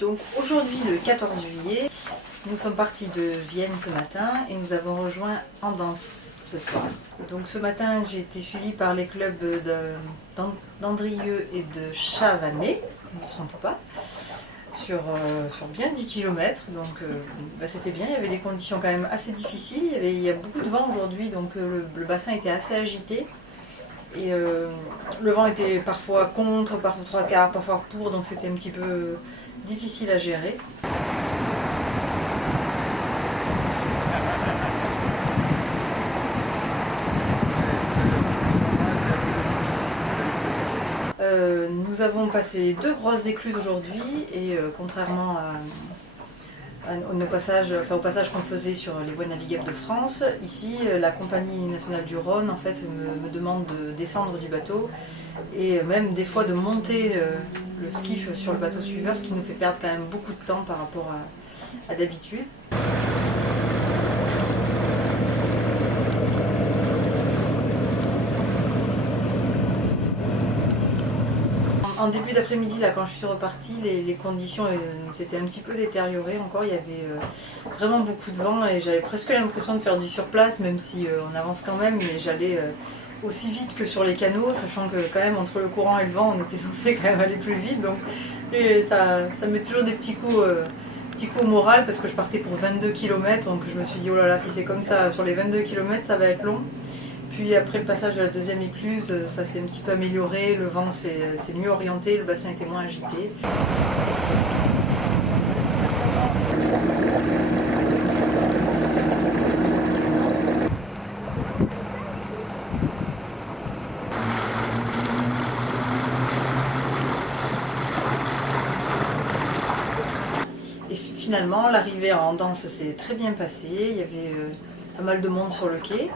Donc aujourd'hui, le 14 juillet, nous sommes partis de Vienne ce matin et nous avons rejoint Andens ce soir. Donc ce matin, j'ai été suivie par les clubs d'Andrieux et de Chavannes, je ne me trompe pas, sur bien 10 km. Donc c'était bien, il y avait des conditions quand même assez difficiles. Il y a beaucoup de vent aujourd'hui, donc le bassin était assez agité. Et le vent était parfois contre, parfois trois quarts, parfois pour, donc c'était un petit peu difficile à gérer. Nous avons passé 2 grosses écluses aujourd'hui et contrairement au passage qu'on faisait sur les voies navigables de France, ici la Compagnie nationale du Rhône en fait me demande de descendre du bateau et même des fois de monter le skiff sur le bateau suiveur, ce qui nous fait perdre quand même beaucoup de temps par rapport à d'habitude. En début d'après-midi, là, quand je suis repartie, les conditions s'étaient un petit peu détériorées encore. Il y avait vraiment beaucoup de vent et j'avais presque l'impression de faire du surplace, même si on avance quand même, mais j'allais aussi vite que sur les canaux, sachant que quand même entre le courant et le vent, on était censé quand même aller plus vite. Donc ça me met toujours des petits coups au moral parce que je partais pour 22 km, donc je me suis dit oh là là, si c'est comme ça sur les 22 km, ça va être long. Puis après le passage de la deuxième écluse, ça s'est un petit peu amélioré, le vent s'est mieux orienté, le bassin était moins agité. Et finalement, l'arrivée à Andens s'est très bien passée, il y avait pas mal de monde sur le quai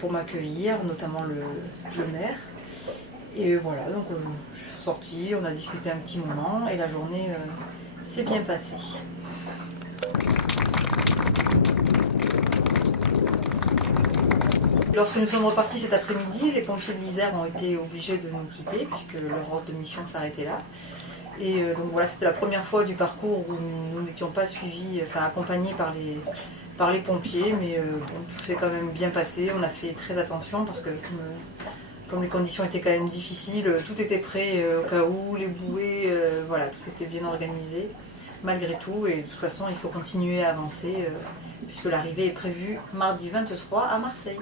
pour m'accueillir, notamment le maire. Et voilà, donc je suis sortie, on a discuté un petit moment et la journée s'est bien passée. Lorsque nous sommes repartis cet après-midi, les pompiers de l'Isère ont été obligés de nous quitter puisque leur ordre de mission s'arrêtait là. Et donc voilà, c'était la première fois du parcours où nous n'étions pas suivis, accompagnés par les pompiers, mais tout s'est quand même bien passé. On a fait très attention parce que comme les conditions étaient quand même difficiles, tout était prêt au cas où, les bouées, voilà, tout était bien organisé malgré tout. Et de toute façon, il faut continuer à avancer puisque l'arrivée est prévue mardi 23 à Marseille.